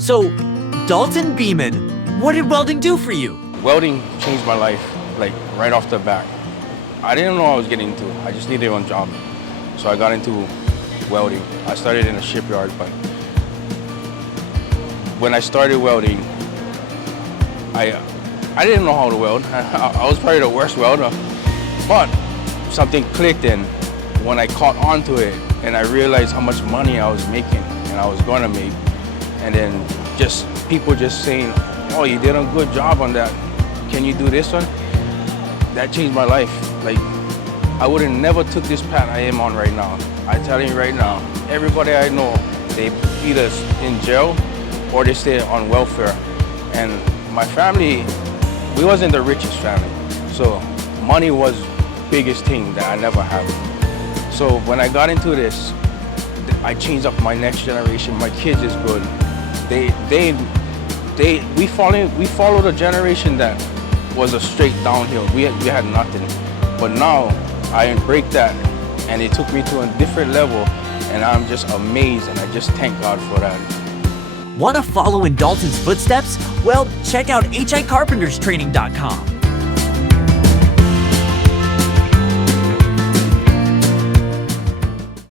So, Dalton Beaman, what did welding do for you? Welding changed my life, like right off the bat. I didn't know what I was getting into. I just needed one job. So I got into welding. I started in a shipyard, but when I started welding, I didn't know how to weld. I was probably the worst welder, but something clicked in when I caught on to it and I realized how much money I was making and I was gonna make. And then just people just saying, oh, you did a good job on that. Can you do this one? That changed my life. Like, I would have never took this path I am on right now. I tell you right now, everybody I know, they either in jail or they stay on welfare. And my family, we wasn't the richest family. So money was the biggest thing that I never had. So when I got into this, I changed up my next generation. My kids is good. We followed a generation that was a straight downhill. We had nothing. But now I break that and it took me to a different level and I'm just amazed and I just thank God for that. Want to follow in Dalton's footsteps? Well, check out HICarpenterstraining.com.